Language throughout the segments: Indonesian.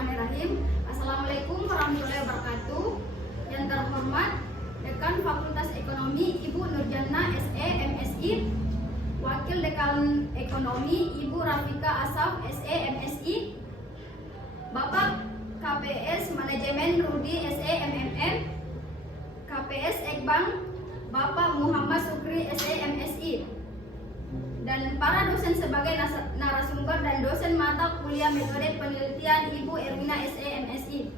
Bismillahirrahmanirrahim. Assalamualaikum warahmatullahi wabarakatuh. Yang terhormat Dekan Fakultas Ekonomi Ibu Nurjana SE MSI, Wakil Dekan Ekonomi Ibu Rafika Asaf SE MSI, Bapak KPS Manajemen Rudi SE MMM, KPS Ekbang Bapak Muhammad Sukri SE MSI, dan para dosen sebagai narasumber dan dosen mata kuliah metode penelitian Ibu Erwina SE MSI.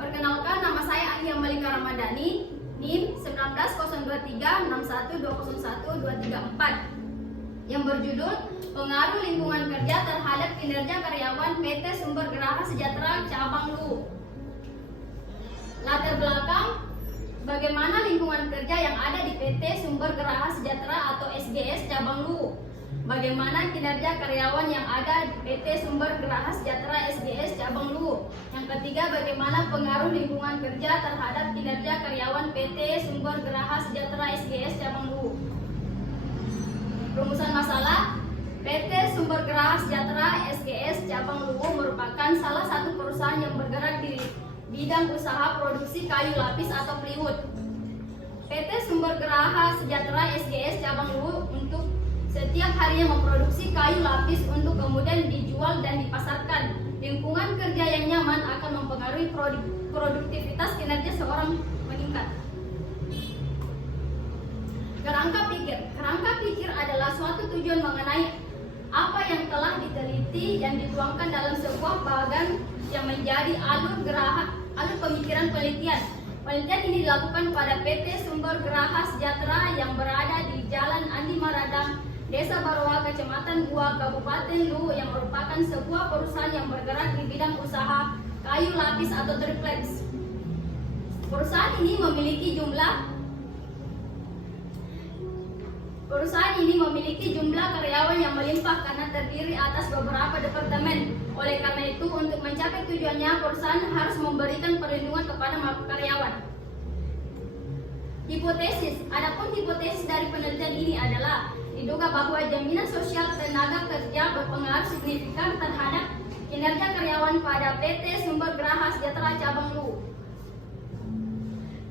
Perkenalkan, nama saya Ania Malika Ramadhani, NIM 19032010234, yang berjudul Pengaruh Lingkungan Kerja Terhadap Kinerja Karyawan PT Sumber Geraha Sejahtera Cabang Luwu. Latar belakang bagaimana lingkungan kerja yang ada di PT Sumber Geraha Sejahtera atau SGS Cabang Luwu. Bagaimana kinerja karyawan yang ada di PT Sumber Geraha Sejahtera SGS Cabang Luwu. Yang ketiga, bagaimana pengaruh lingkungan kerja terhadap kinerja karyawan PT Sumber Geraha Sejahtera SGS Cabang Luwu. Rumusan masalah: PT Sumber Geraha Sejahtera SGS Cabang Luwu merupakan salah satu perusahaan yang bergerak di bidang usaha produksi kayu lapis atau plywood. PT Sumber Geraha Sejahtera SGS Cabang Luwu untuk setiap harinya memproduksi kayu lapis untuk kemudian dijual dan dipasarkan. Lingkungan kerja yang nyaman akan mempengaruhi produktivitas kinerja seorang meningkat. Kerangka pikir. Kerangka pikir adalah suatu tujuan mengenai apa yang telah diteliti yang dituangkan dalam sebuah bagan yang menjadi alur pemikiran penelitian. Penelitian ini dilakukan pada PT Sumber Geraha Sejahtera yang berada di Jalan Andi Maradang, Desa Baroa, Kecamatan Gua, Kabupaten Luwu, yang merupakan sebuah perusahaan yang bergerak di bidang usaha kayu lapis atau triplex. Perusahaan ini memiliki jumlah karyawan yang melimpah karena terdiri atas beberapa departemen. Oleh karena itu, untuk mencapai tujuannya, perusahaan harus memberikan perlindungan kepada karyawan. Hipotesis. Adapun hipotesis dari penelitian ini adalah diduga bahwa jaminan sosial tenaga kerja berpengaruh signifikan terhadap kinerja karyawan pada PT Sumber Geraha Sejahtera Cabang Luwu.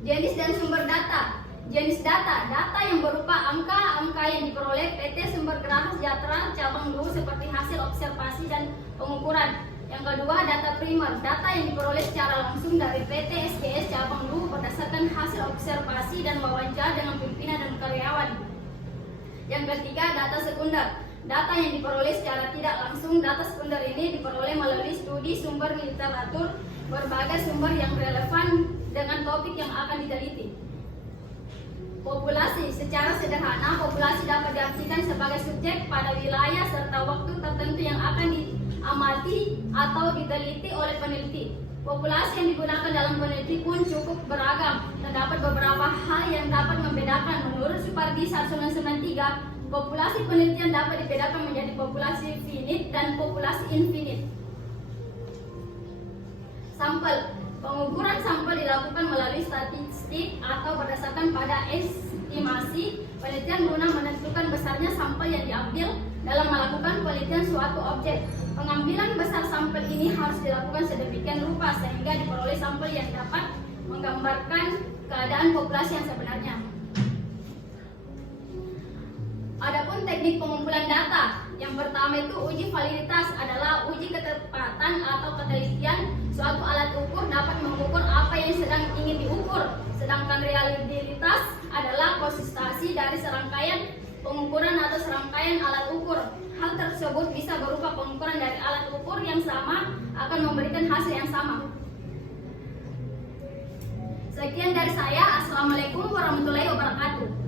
Jenis dan sumber data. Jenis data yang berupa angka-angka yang diperoleh PT Sumber Geraha Sejahtera Cabang Luwu seperti hasil observasi dan pengukuran. Yang kedua, data primer, data yang diperoleh secara langsung dari PT SGS Cabang Luwu berdasarkan hasil observasi dan wawancara dengan pimpinan dan karyawan. Yang ketiga, data sekunder, data yang diperoleh secara tidak langsung. Data sekunder ini diperoleh melalui studi sumber literatur berbagai sumber yang relevan dengan topik yang akan diteliti. Populasi. Secara sederhana, populasi dapat diartikan sebagai subjek pada wilayah serta waktu tertentu yang akan diamati atau diteliti oleh peneliti. Populasi yang digunakan dalam peneliti pun cukup beragam. Terdapat beberapa hal yang dapat membedakan. Menurut Supardi 1993, populasi penelitian dapat dibedakan menjadi populasi finite dan populasi infinite. Sampel. Pengukuran sampel dilakukan melalui statistik atau berdasarkan pada estimasi penelitian guna menentukan besarnya sampel yang diambil dalam melakukan penelitian suatu objek. Pengambilan besar sampel ini harus dilakukan sedemikian rupa sehingga diperoleh sampel yang dapat menggambarkan keadaan populasi yang sebenarnya. Adapun teknik pengumpulan data. Yang pertama itu uji validitas, adalah uji ketepatan atau ketelitian suatu alat ukur dapat mengukur apa yang sedang ingin diukur. Sedangkan reliabilitas adalah konsistensi dari serangkaian pengukuran atau serangkaian alat ukur. Hal tersebut bisa berupa pengukuran dari alat ukur yang sama akan memberikan hasil yang sama. Sekian dari saya. Assalamualaikum warahmatullahi wabarakatuh.